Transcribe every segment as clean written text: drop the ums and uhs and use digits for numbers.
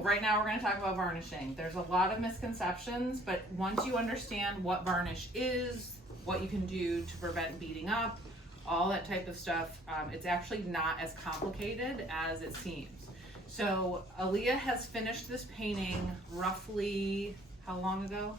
Right now we're going to talk about varnishing. There's a lot of misconceptions, but once you understand what varnish is, what you can do to prevent beading up, all that type of stuff, it's actually not as complicated as it seems. So Aaliyah has finished this painting roughly, how long ago?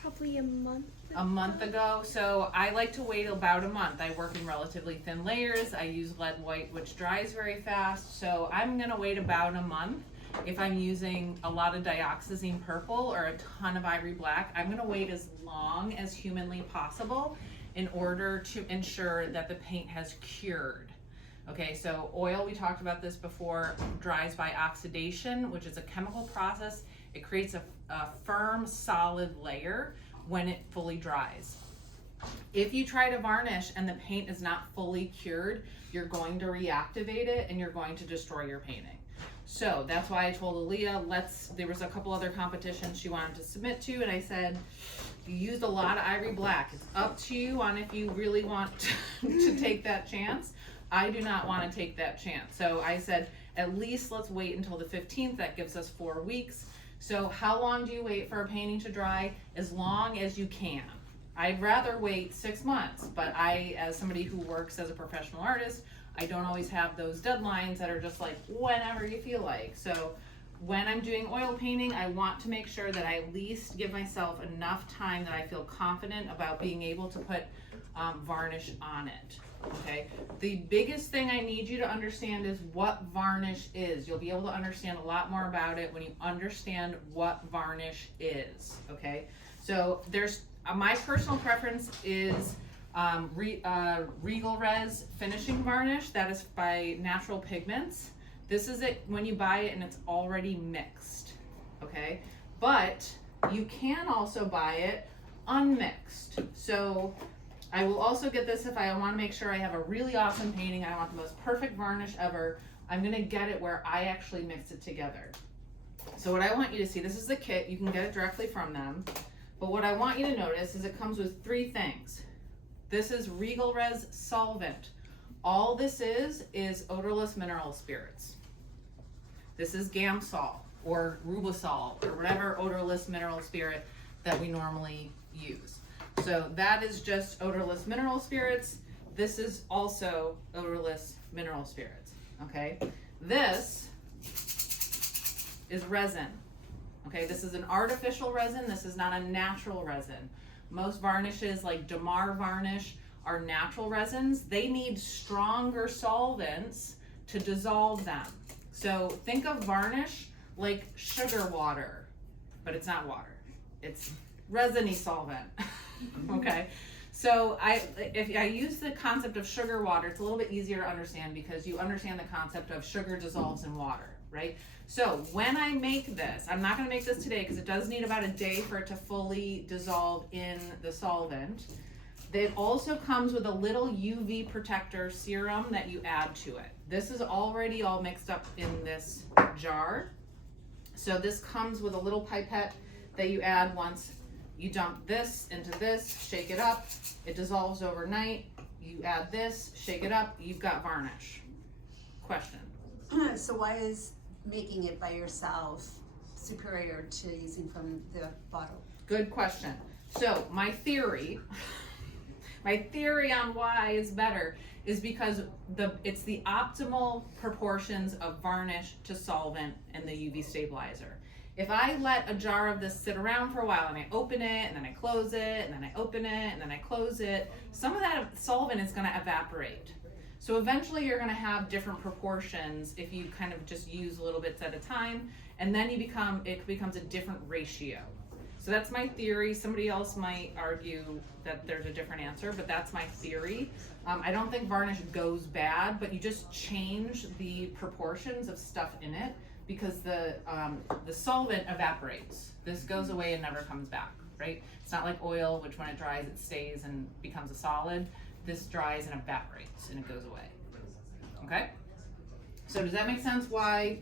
Probably a month ago. A month ago. So I like to wait about a month. I work in relatively thin layers. I use lead white, which dries very fast. So I'm going to wait about a month. If I'm using a lot of dioxazine purple or a ton of ivory black, I'm going to wait as long as humanly possible in order to ensure that the paint has cured. Okay, so oil, we talked about this before, dries by oxidation, which is a chemical process. It creates a firm, solid layer when it fully dries. If you try to varnish and the paint is not fully cured, you're going to reactivate it and you're going to destroy your painting. So that's why I told Aaliyah, there was a couple other competitions she wanted to submit to, and I said, you used a lot of ivory black. It's up to you on if you really want to take that chance. I do not want to take that chance. So I said, at least let's wait until the 15th. That gives us 4 weeks. So how long do you wait for a painting to dry? As long as you can. I'd rather wait 6 months, but I, as somebody who works as a professional artist, I don't always have those deadlines that are just like whenever you feel like. So when I'm doing oil painting, I want to make sure that I at least give myself enough time that I feel confident about being able to put varnish on it. Okay, the biggest thing I need you to understand is what varnish is. You'll be able to understand a lot more about it when you understand what varnish is. Okay, so there's my personal preference is Regal Res finishing varnish. That is by Natural Pigments. This is it when you buy it and it's already mixed. Okay, but you can also buy it unmixed. So I will also get this if I want to make sure I have a really awesome painting. I want the most perfect varnish ever. I'm going to get it where I actually mix it together. So what I want you to see, this is the kit. You can get it directly from them. But what I want you to notice is it comes with 3 things. This is Regal Res Solvent. All this is odorless mineral spirits. This is Gamsol or Rubisol or whatever odorless mineral spirit that we normally use. So that is just odorless mineral spirits. This is also odorless mineral spirits, okay? This is resin, okay? This is an artificial resin. This is not a natural resin. Most varnishes like Damar varnish are natural resins. They need stronger solvents to dissolve them. So think of varnish like sugar water, but it's not water. It's resiny solvent. Okay, so if I use the concept of sugar water, it's a little bit easier to understand because you understand the concept of sugar dissolves in water, right? So when I make this, I'm not going to make this today because it does need about a day for it to fully dissolve in the solvent. It also comes with a little UV protector serum that you add to it. This is already all mixed up in this jar. So this comes with a little pipette that you add once you dump this into this, shake it up, it dissolves overnight, you add this, shake it up, you've got varnish. Question? So why is making it by yourself superior to using from the bottle? Good question. So my theory on why it's better is because it's the optimal proportions of varnish to solvent and the UV stabilizer. If I let a jar of this sit around for a while and I open it and then I close it and then I open it and then I close it, some of that solvent is going to evaporate. So eventually you're going to have different proportions if you kind of just use little bits at a time, and then it becomes a different ratio. So that's my theory. Somebody else might argue that there's a different answer, but that's my theory. I don't think varnish goes bad, but you just change the proportions of stuff in it because the solvent evaporates. This goes away and never comes back, right? It's not like oil, which when it dries, it stays and becomes a solid. This dries and evaporates and it goes away. Okay? So does that make sense why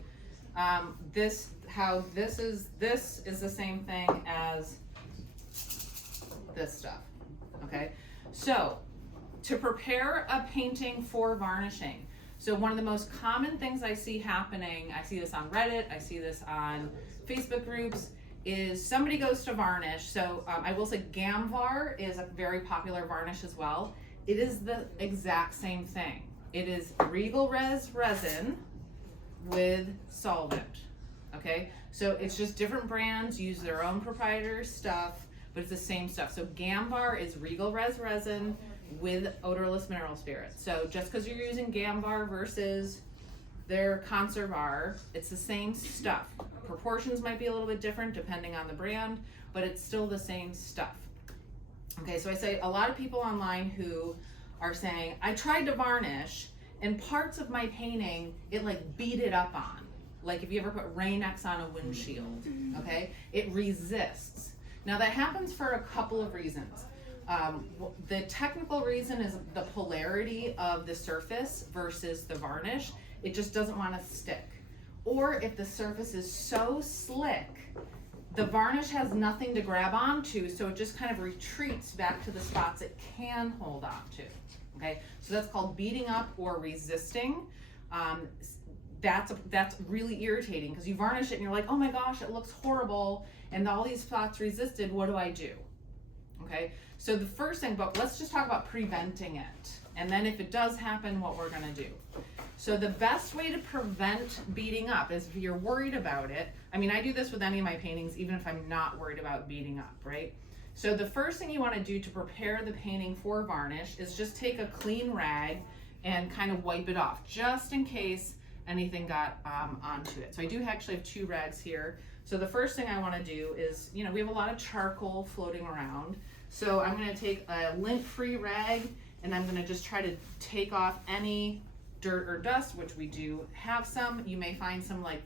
this is the same thing as this stuff? Okay? So to prepare a painting for varnishing, So one of the most common things I see happening, I see this on Reddit, I see this on Facebook groups, is somebody goes to varnish. So I will say Gamvar is a very popular varnish as well. It is the exact same thing. It is Regal Res resin with solvent, okay? So it's just different brands use their own proprietary stuff, but it's the same stuff. So Gamvar is Regal Res resin with odorless mineral spirits. So just because you're using Gamvar versus their Conservar, it's the same stuff. Proportions might be a little bit different depending on the brand, but it's still the same stuff. Okay, so I say a lot of people online who are saying, I tried to varnish and parts of my painting, it like beat it up on. Like if you ever put Rain-X on a windshield, okay? It resists. Now that happens for a couple of reasons. The technical reason is the polarity of the surface versus the varnish. It just doesn't want to stick. Or if the surface is so slick, the varnish has nothing to grab onto, so it just kind of retreats back to the spots it can hold onto. Okay, so that's called beating up or resisting. That's really irritating because you varnish it and you're like, oh my gosh, it looks horrible, and all these spots resisted. What do I do? Okay, so the first thing, but let's just talk about preventing it, and then if it does happen, what we're gonna do. So the best way to prevent beating up is if you're worried about it. I mean, I do this with any of my paintings, even if I'm not worried about beating up, right? So the first thing you want to do to prepare the painting for varnish is just take a clean rag and kind of wipe it off, just in case anything got onto it. So I do actually have 2 rags here. So the first thing I want to do is, we have a lot of charcoal floating around. So I'm going to take a lint-free rag and I'm going to just try to take off any dirt or dust, which we do have some. You may find some like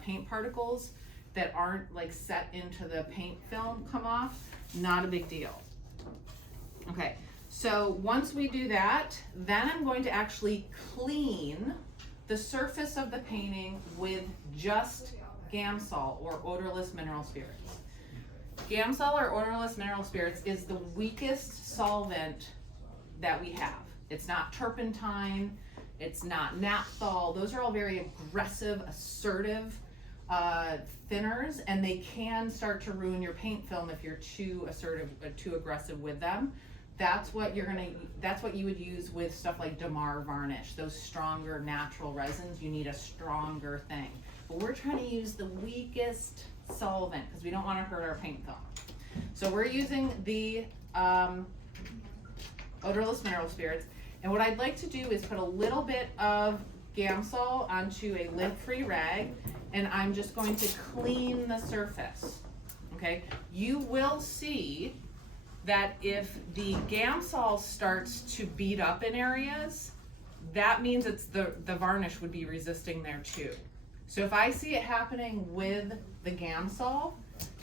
paint particles that aren't like set into the paint film come off. Not a big deal. Okay, so once we do that, then I'm going to actually clean the surface of the painting with just Gamsol or odorless mineral spirits. Gamsol or odorless mineral spirits is the weakest solvent that we have. It's not turpentine, it's not naphthol. Those are all very aggressive, assertive thinners, and they can start to ruin your paint film if you're too assertive, too aggressive with them. That's what you would use with stuff like Damar varnish. Those stronger natural resins, you need a stronger thing. But we're trying to use the weakest solvent because we don't want to hurt our paint film. So we're using the odorless mineral spirits. And what I'd like to do is put a little bit of Gamsol onto a lint-free rag, and I'm just going to clean the surface, okay? You will see that if the Gamsol starts to beat up in areas, that means it's the varnish would be resisting there too. So if I see it happening with the Gamsol,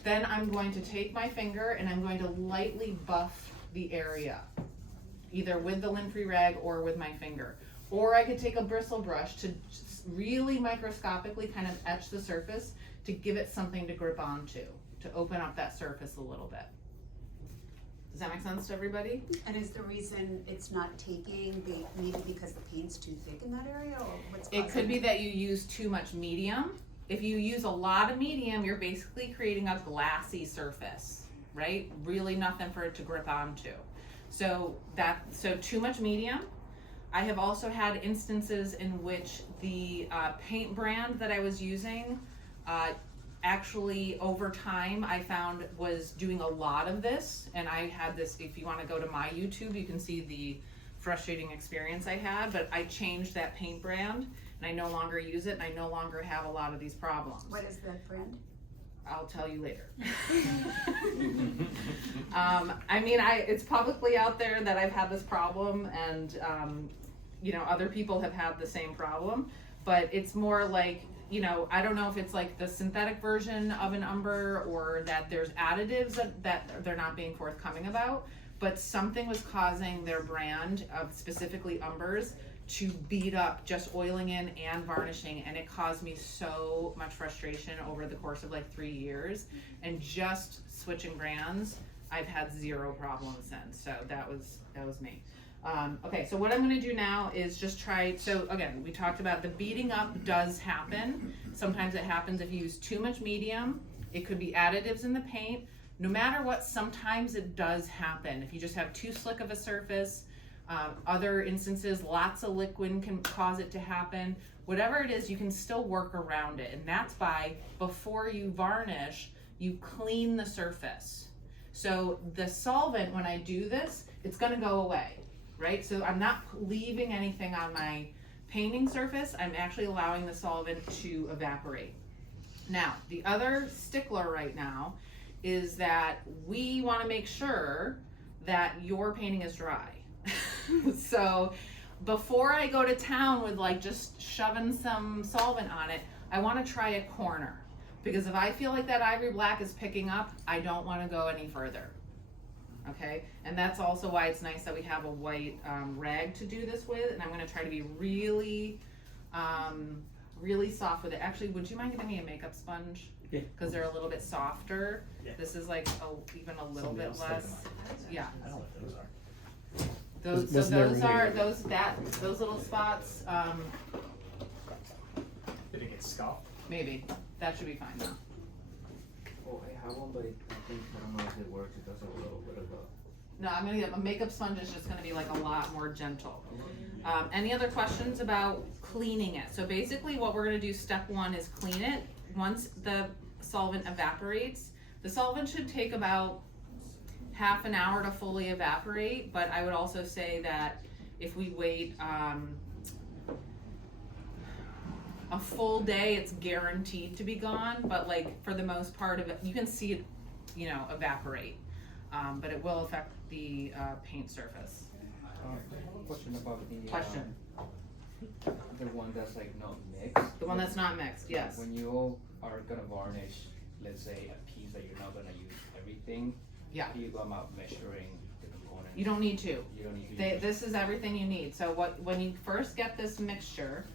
then I'm going to take my finger and I'm going to lightly buff the area, either with the lint-free rag or with my finger. Or I could take a bristle brush to really microscopically kind of etch the surface to give it something to grip onto, to open up that surface a little bit. Does that make sense to everybody? And is the reason it's not taking maybe because the paint's too thick in that area, or what's causing It could be that you use too much medium. If you use a lot of medium, you're basically creating a glassy surface, right? Really nothing for it to grip onto. So too much medium. I have also had instances in which the paint brand that I was using actually over time I found was doing a lot of this, and I had this, if you want to go to my YouTube, you can see the frustrating experience I had, but I changed that paint brand and I no longer use it and I no longer have a lot of these problems. What is that brand? I'll tell you later. I mean, it's publicly out there that I've had this problem, and other people have had the same problem, but it's more like, I don't know if it's like the synthetic version of an umber or that there's additives that they're not being forthcoming about, but something was causing their brand of specifically umbers to beat up just oiling in and varnishing, and it caused me so much frustration over the course of like 3 years. And just switching brands, I've had zero problems since. So that was me. Okay, so what I'm gonna do now is just try, so again, we talked about the beading up does happen. Sometimes it happens if you use too much medium. It could be additives in the paint. No matter what, sometimes it does happen. If you just have too slick of a surface, other instances, lots of liquid can cause it to happen. Whatever it is, you can still work around it. And that's by, before you varnish, you clean the surface. So the solvent, when I do this, it's gonna go away, right? So I'm not leaving anything on my painting surface. I'm actually allowing the solvent to evaporate. Now, the other stickler right now is that we wanna make sure that your painting is dry. So before I go to town with like just shoving some solvent on it, I wanna try a corner. Because if I feel like that ivory black is picking up, I don't wanna go any further. Okay, and that's also why it's nice that we have a white rag to do this with, and I'm gonna try to be really, really soft with it. Actually, would you mind giving me a makeup sponge? Yeah. Because they're a little bit softer. Yeah. This is like even a little Somebody bit else less. taking Yeah. I don't know what those are. Those, That's so never those me. are those little spots. Did it get scuffed? Maybe that should be fine now. Oh, I have one, but I think, I don't know if it works, it does have a little bit of a. No, I'm gonna get a makeup sponge is just gonna be like a lot more gentle. Any other questions about cleaning it? So basically what we're gonna do, step one is clean it. Once the solvent evaporates, the solvent should take about half an hour to fully evaporate, but I would also say that if we wait a full day, it's guaranteed to be gone, but like for the most part of it, you can see it, you know, evaporate. But it will affect the paint surface. I have a question about the Question. the one that's like not mixed. The one that's not mixed, yes. When you are gonna varnish, let's say a piece that you're not gonna use everything. Yeah. How do you go about measuring the components? You don't need to. You don't need to. use This is everything you need. So when you first get this mixture,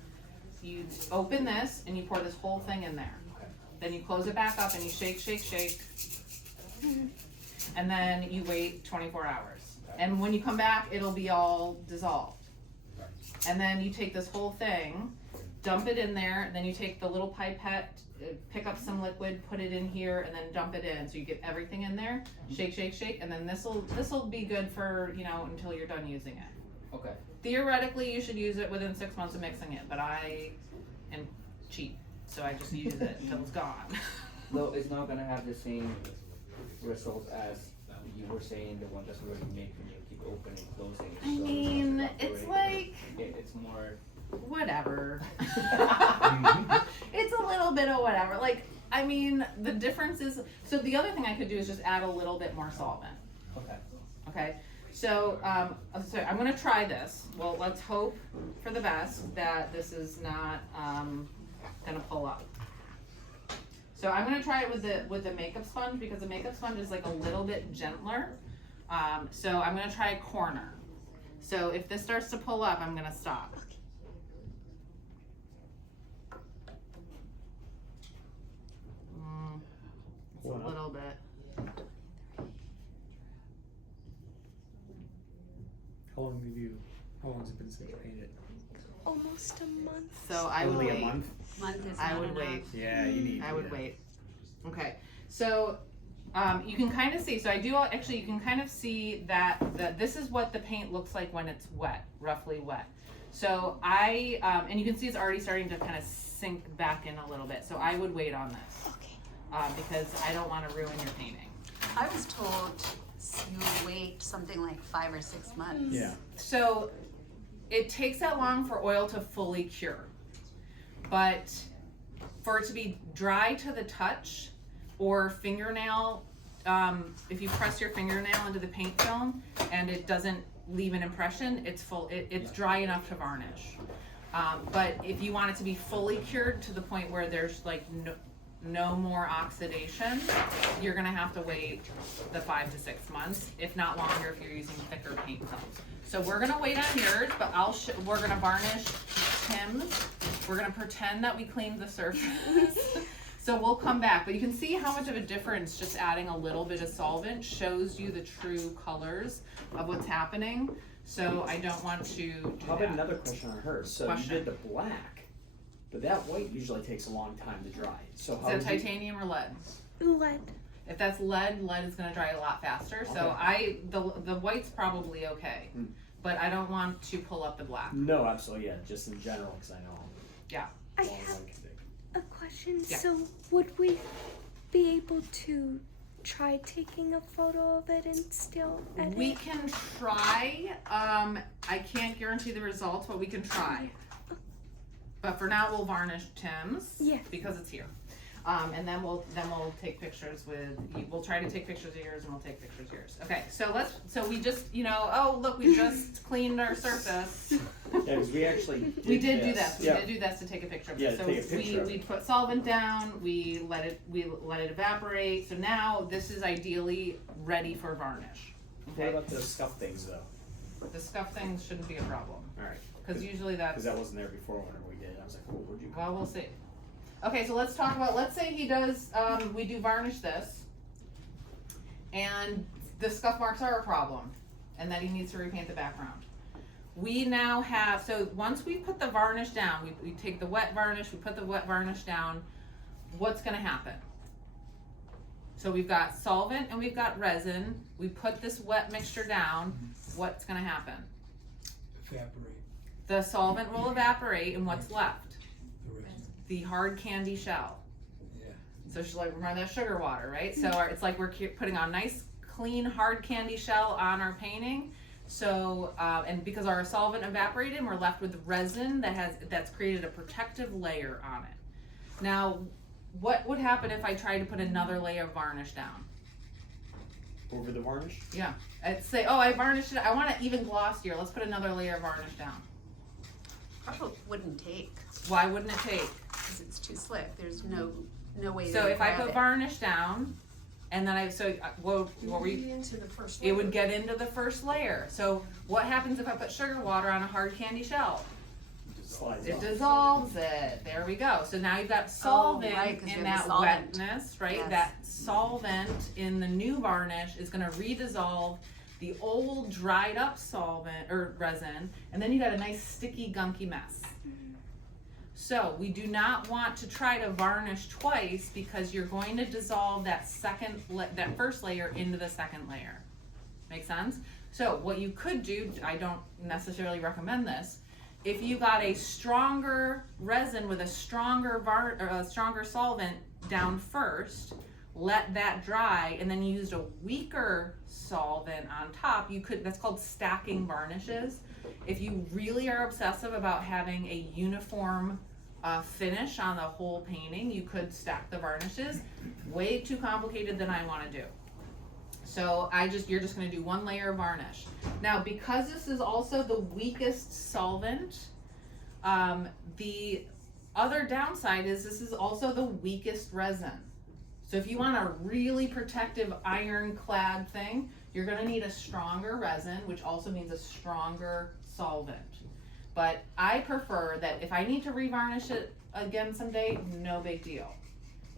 you open this and you pour this whole thing in there. Okay. Then you close it back up and you shake, shake, shake. And then you wait 24 hours. Okay. And when you come back, it'll be all dissolved. And then you take this whole thing, dump it in there, and then you take the little pipette, pick up some liquid, put it in here, and then dump it in. So you get everything in there, shake, shake, shake, and then this'll be good for, you know, until you're done using it. Okay. Theoretically, you should use it within 6 months of mixing it, but I am cheap, so I just use it until it's gone. Though it's not gonna have the same results as you were saying, the one that's already made when you keep opening, closing. I mean, it's like, It's more. whatever. It's a little bit of whatever. Like, I mean, the difference is, so the other thing I could do is just add a little bit more solvent. Okay. Okay, so, so I'm gonna try this. Well, let's hope for the best that this is not, gonna pull up. So I'm gonna try it with the makeup sponge because the makeup sponge is like a little bit gentler. So I'm gonna try a corner. So if this starts to pull up, I'm gonna stop. It's a little bit. How long has it been since you painted? Almost a month. So I would Only wait. a month? Month is I not would enough. wait. Yeah, you need. I would wait. Okay, so you can kind of see. So I do actually. You can kind of see that this is what the paint looks like when it's wet, roughly wet. So and you can see it's already starting to kind of sink back in a little bit. So I would wait on this Okay. because I don't want to ruin your painting. I was told you would wait something like 5 or 6 months. Yeah. So it takes that long for oil to fully cure, but for it to be dry to the touch or fingernail, if you press your fingernail into the paint film and it doesn't leave an impression, it's dry enough to varnish. But if you want it to be fully cured to the point where there's like no more oxidation, you're gonna have to wait the 5 to 6 months, if not longer if you're using thicker paint films. So we're gonna wait on yours, but we're gonna varnish Tim's. We're gonna pretend that we cleaned the surface. So we'll come back, but you can see how much of a difference just adding a little bit of solvent shows you the true colors of what's happening. So I don't want to do How about that. another question on hers? So Question. you did the black, but that white usually takes a long time to dry. So how Is did that titanium or lead? Lead. If that's lead is gonna dry a lot faster. So the white's probably okay, Hmm. but I don't want to pull up the black. No, absolutely, yeah, just in general, because I know. Yeah. I long have one can take. a question. Yeah. So, would we be able to try taking a photo of it and still edit? We can try. I can't guarantee the results, but we can try. But for now, we'll varnish Tim's. Yeah. Because it's here. And then we'll take pictures with. We'll try to take pictures of yours, and we'll take pictures of yours. Okay. So we just oh look, we just cleaned our surface. Yeah, because we actually did We did do this. this. We Yeah. did do this to take a picture of Yeah, it. to So take a picture of we it. put solvent down. We let it evaporate. So now this is ideally ready for varnish. What Okay. about the scuff things though? The scuff things shouldn't be a problem All right, because usually because that's that wasn't there before whenever we did it. I was like, oh, where'd you? well, we'll see. Okay, so let's talk about. Let's say he does. We do varnish this, and the scuff marks are a problem, and that he needs to repaint the background. We now have. So once we put the varnish down, we take the wet varnish. We put the wet varnish down. What's going to happen? So we've got solvent and we've got resin. We put this wet mixture down. What's going to happen? Evaporate The solvent will evaporate, and what's left? the resin. The hard candy shell. Yeah. So she's like, remember that sugar water, right? So it's like we're putting on nice, clean, hard candy shell on our painting. So, and because our solvent evaporated, we're left with resin that's created a protective layer on it. Now, what would happen if I tried to put another layer of varnish down? Over the varnish? Yeah. I'd say, oh, I varnished it. I want it even glossier. Let's put another layer of varnish down. Probably wouldn't take, Why wouldn't it take? because it's too slick, there's no way So to if I grab put it. varnish down, and then what were you? Into the first It would get into the first layer. So what happens if I put sugar water on a hard candy shell? Slides It off. dissolves it. There we go. So now you've got solvent right, 'cause in you have that the solvent. wetness, right? Yes. That solvent in the new varnish is going to redissolve the old dried up solvent or resin, and then you got a nice sticky gunky mess. So we do not want to try to varnish twice because you're going to dissolve that that first layer into the second layer. Make sense? So what you could do, I don't necessarily recommend this, if you got a stronger resin with a stronger stronger solvent down first, let that dry, and then you used a weaker solvent on top, that's called stacking varnishes. If you really are obsessive about having a uniform finish on the whole painting, you could stack the varnishes. Way too complicated than I want to do. So you're just going to do one layer of varnish. Now, because this is also the weakest solvent, the other downside is this is also the weakest resin. So if you want a really protective ironclad thing, you're going to need a stronger resin, which also means a stronger solvent. But I prefer that if I need to revarnish it again someday, no big deal.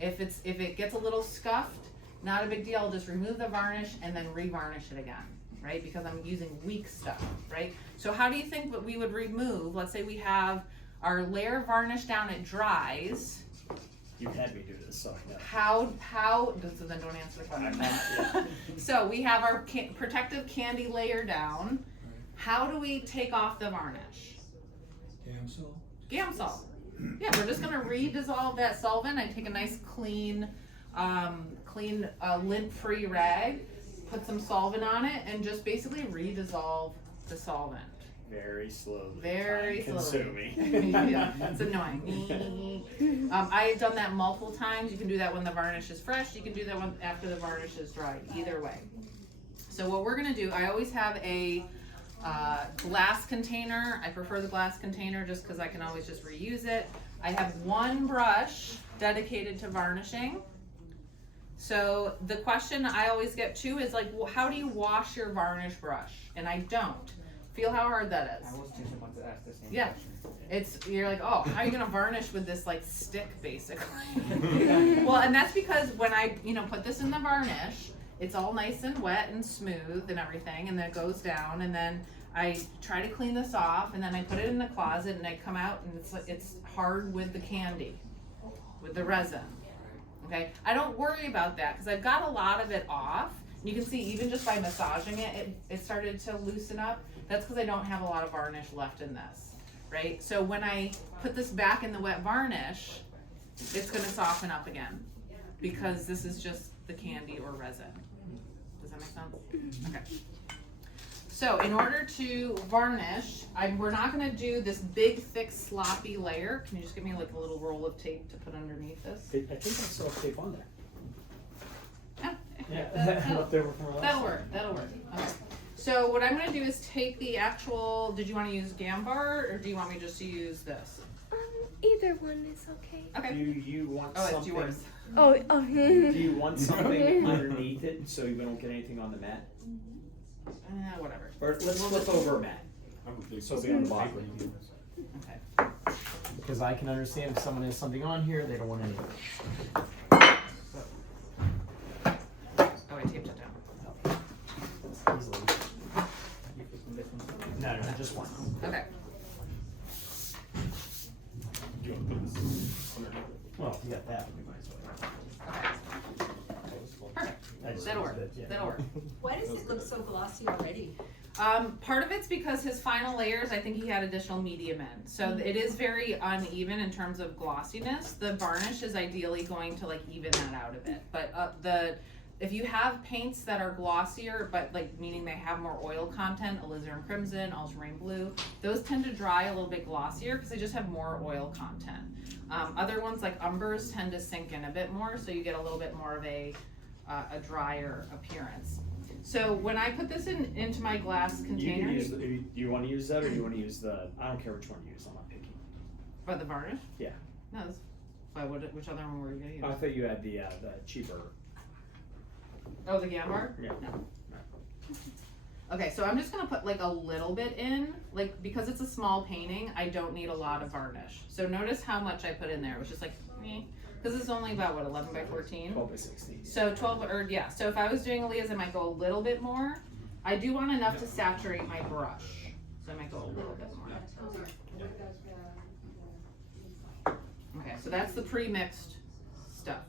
If it gets a little scuffed, not a big deal. I'll just remove the varnish and then revarnish it again, right? Because I'm using weak stuff, right? So how do you think that we would remove? Let's say we have our layer of varnish down, it dries. You had me do this, so I know. How? So then don't answer the question. Yeah. So we have our protective candy layer down. How do we take off the varnish? Damsel. Gamsol. Yeah, we're just gonna redissolve that solvent. I take a nice clean lint-free rag, put some solvent on it, and just basically redissolve the solvent. Very slowly. Very Time slowly. consuming. Yeah, it's annoying. I've done that multiple times. You can do that when the varnish is fresh. You can do that after the varnish is dry. Either way. So what we're gonna do, I always have a glass container. I prefer the glass container just because I can always just reuse it. I have one brush dedicated to varnishing. So the question I always get too is like, how do you wash your varnish brush? And I don't. Feel how hard that is. I was just about to ask the same Yeah. question. You're like, oh, how are you gonna varnish with this like stick basically? Well, and that's because when I, put this in the varnish, it's all nice and wet and smooth and everything, and then it goes down, and then I try to clean this off and then I put it in the closet and I come out and it's hard with the candy, with the resin. Okay, I don't worry about that because I've got a lot of it off. You can see even just by massaging it, it started to loosen up. That's because I don't have a lot of varnish left in this, right? So when I put this back in the wet varnish, it's gonna soften up again because this is just the candy or resin. Does that make sense? Okay. So in order to varnish, we're not gonna do this big, thick, sloppy layer. Can you just give me like a little roll of tape to put underneath this? I think I still have tape on there. Yeah, Left over from our last that'll time. work, that'll work. Okay. So what I'm gonna do is take the actual, did you wanna use Gambar or do you want me just to use this? Either one is okay. Okay. You want Oh, it's something? yours. Oh, Do you want something underneath it so you don't get anything on the mat? Whatever. Or let's flip over a mat. So it'll be on the bottom. Okay. Because I can understand if someone has something on here, they don't want anything. Oh, I taped it down. Easily. No, just one. Okay. Well, if you got that, we might as well. Okay. Perfect. I just That'll used work. it, yeah. That'll work. Why does it look so glossy already? Part of it's because his final layers, I think he had additional medium in. So it is very uneven in terms of glossiness. The varnish is ideally going to like even that out a bit. But if you have paints that are glossier, but like meaning they have more oil content, alizarin crimson, ultramarine blue, those tend to dry a little bit glossier because they just have more oil content. Other ones like umbers tend to sink in a bit more, so you get a little bit more of a drier appearance. So when I put this into my glass You container, can use do you want to use that or do you want to use the? I don't care which one you use. I'm not picky. for the varnish? Yeah. No, which other one were you gonna use? I thought you had the cheaper. Oh, the Gambar? Yeah. No. Okay, so I'm just gonna put like a little bit in, like because it's a small painting, I don't need a lot of varnish. So notice how much I put in there, it was just like, because it's only about what, 11 by 14? 12 by 16. So 12, or yeah, so if I was doing Aaliyah's, I might go a little bit more. I do want enough to saturate my brush, so I might go a little bit more. Okay, so that's the pre-mixed stuff.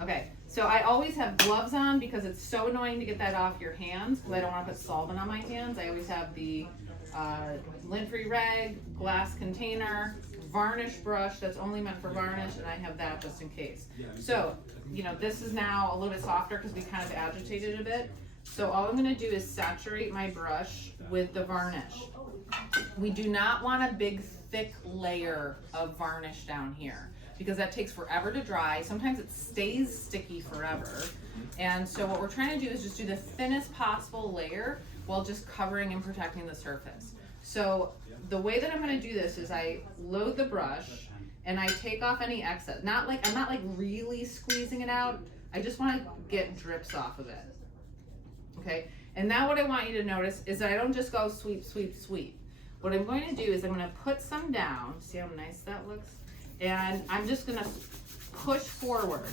Okay, so I always have gloves on because it's so annoying to get that off your hands because I don't want to put solvent on my hands. I always have the lint-free rag, glass container, varnish brush that's only meant for varnish, and I have that just in case. So, this is now a little bit softer because we kind of agitated it a bit. So all I'm gonna do is saturate my brush with the varnish. We do not want a big thick layer of varnish down here because that takes forever to dry. Sometimes it stays sticky forever. And so what we're trying to do is just do the thinnest possible layer while just covering and protecting the surface. So the way that I'm gonna do this is I load the brush and I take off any excess. I'm not like really squeezing it out. I just wanna get drips off of it. Okay, and now what I want you to notice is that I don't just go sweep, sweep, sweep. What I'm going to do is I'm gonna put some down, see how nice that looks? And I'm just gonna push forward.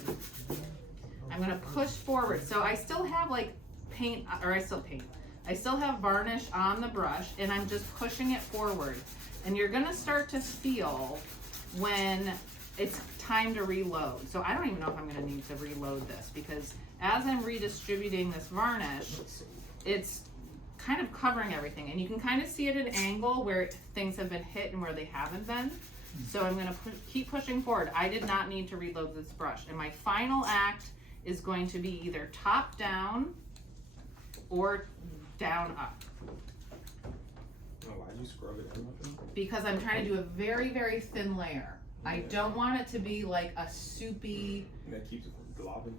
I'm gonna push forward. So I still have like paint, or I still have varnish on the brush and I'm just pushing it forward. And you're gonna start to feel when it's time to reload. So I don't even know if I'm gonna need to reload this because as I'm redistributing this varnish, it's kind of covering everything. And you can kind of see at an angle where things have been hit and where they haven't been. So I'm gonna keep pushing forward. I did not need to reload this brush. And my final act is going to be either top down or down up. Oh, why'd you scrub it in with them? Because I'm trying to do a very, very thin layer. I don't want it to be like a soupy. And that keeps it from globbing.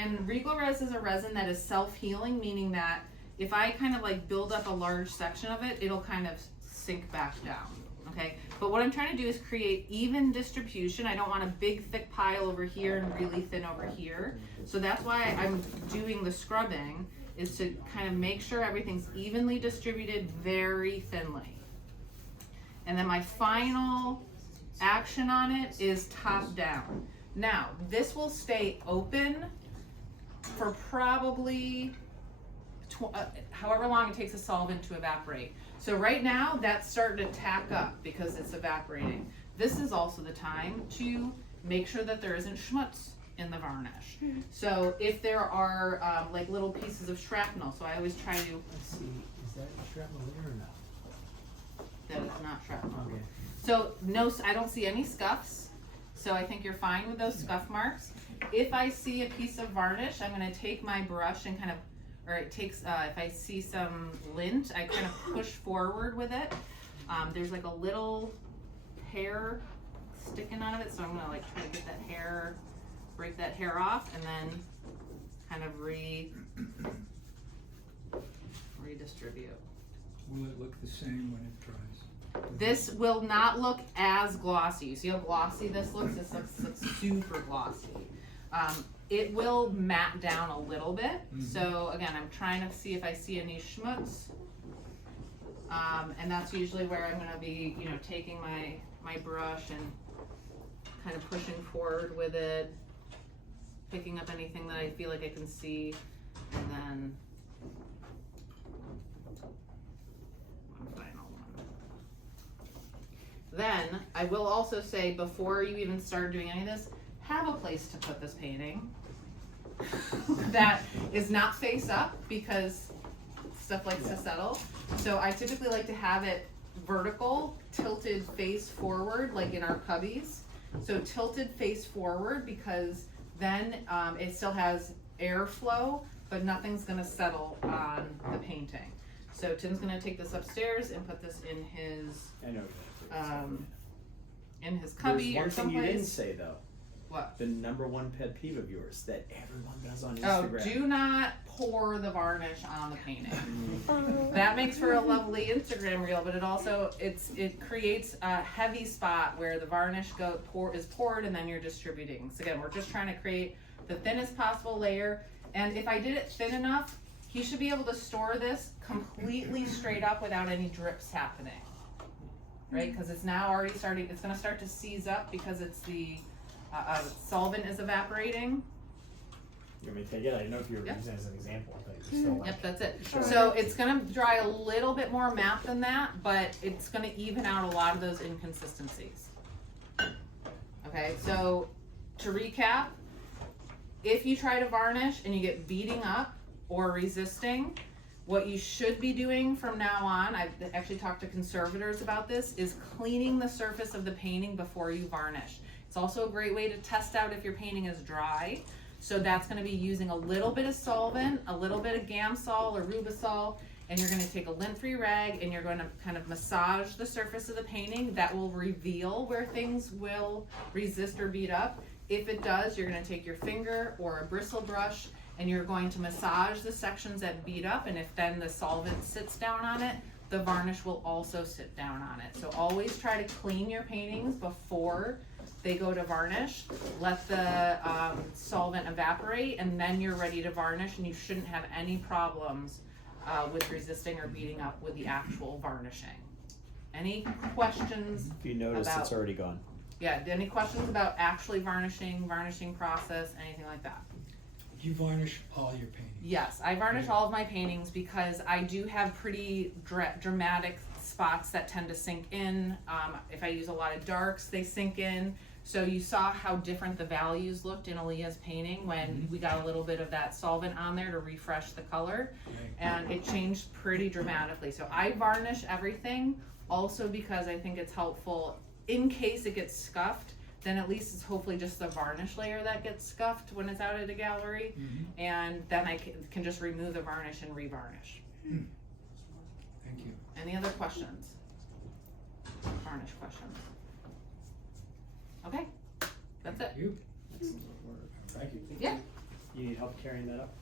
And Regal Res is a resin that is self-healing, meaning that if I kind of like build up a large section of it, it'll kind of sink back down. Okay, but what I'm trying to do is create even distribution. I don't want a big thick pile over here and really thin over here. So that's why I'm doing the scrubbing, is to kind of make sure everything's evenly distributed very thinly. And then my final action on it is top down. Now, this will stay open for probably however long it takes a solvent to evaporate. So right now, that's starting to tack up because it's evaporating. This is also the time to make sure that there isn't schmutz in the varnish. So if there are like little pieces of shrapnel, so I always try to, Let's see, is that shrapnel there or not? that is not shrapnel. Okay. So no, I don't see any scuffs. So I think you're fine with those scuff marks. If I see a piece of varnish, I'm gonna take my brush and kind of, or it takes, if I see some lint, I kind of push forward with it. There's like a little hair sticking out of it, so I'm gonna like try to get that hair, break that hair off, and then kind of redistribute. Will it look the same when it dries? This will not look as glossy. You see how glossy this looks? This looks super glossy. It will matte down a little bit. So again, I'm trying to see if I see any schmutz. And that's usually where I'm gonna be, you know, taking my brush and kind of pushing forward with it, picking up anything that I feel like I can see, and then one final one. Then I will also say, before you even start doing any of this, have a place to put this painting that is not face up, because stuff likes to settle. So I typically like to have it vertical, tilted face forward, like in our cubbies. So tilted face forward, because then it still has airflow, but nothing's gonna settle on the painting. So Tim's gonna take this upstairs and put this in his I know. in his cubby There's or one thing you didn't someplace. say though. What? The #1 pet peeve of yours that everyone does on Oh, Instagram. do not pour the varnish on the painting. Oh. That makes for a lovely Instagram reel, but it also it creates a heavy spot where the varnish is poured and then you're distributing. So again, we're just trying to create the thinnest possible layer. And if I did it thin enough, he should be able to store this completely straight up without any drips happening, right? Because it's now already starting. It's going to start to seize up because it's the solvent is evaporating. You want me to take it? I didn't know if you were using it as an example, but you're still like, Yep, that's it. Sure. So it's gonna dry a little bit more matte than that, but it's gonna even out a lot of those inconsistencies. Okay, so to recap, if you try to varnish and you get beading up or resisting, what you should be doing from now on, I've actually talked to conservators about this, is cleaning the surface of the painting before you varnish. It's also a great way to test out if your painting is dry. So that's going to be using a little bit of solvent, a little bit of Gamsol or Rubisol, and you're going to take a lint-free rag and you're going to kind of massage the surface of the painting. That will reveal where things will resist or bead up. If it does, you're going to take your finger or a bristle brush and you're going to massage the sections that bead up, and if then the solvent sits down on it, the varnish will also sit down on it. So always try to clean your paintings before they go to varnish. Let the solvent evaporate, and then you're ready to varnish, and you shouldn't have any problems with resisting or beading up with the actual varnishing. Any questions? if you notice, about- it's already gone. Yeah, any questions about actually varnishing process, anything like that? You varnish all your paintings. Yes, I varnish all of my paintings because I do have pretty dramatic spots that tend to sink in. If I use a lot of darks, they sink in. So you saw how different the values looked in Aaliyah's painting when we got a little bit of that solvent on there to refresh the color, Right. and it changed pretty dramatically. So I varnish everything also because I think it's helpful in case it gets scuffed. Then at least it's hopefully just the varnish layer that gets scuffed when it's out at a gallery, and then I can just remove the varnish and revarnish. Thank you. Any other questions? Varnish questions? Okay, that's it. You. Thank you. Yeah. You need help carrying that up?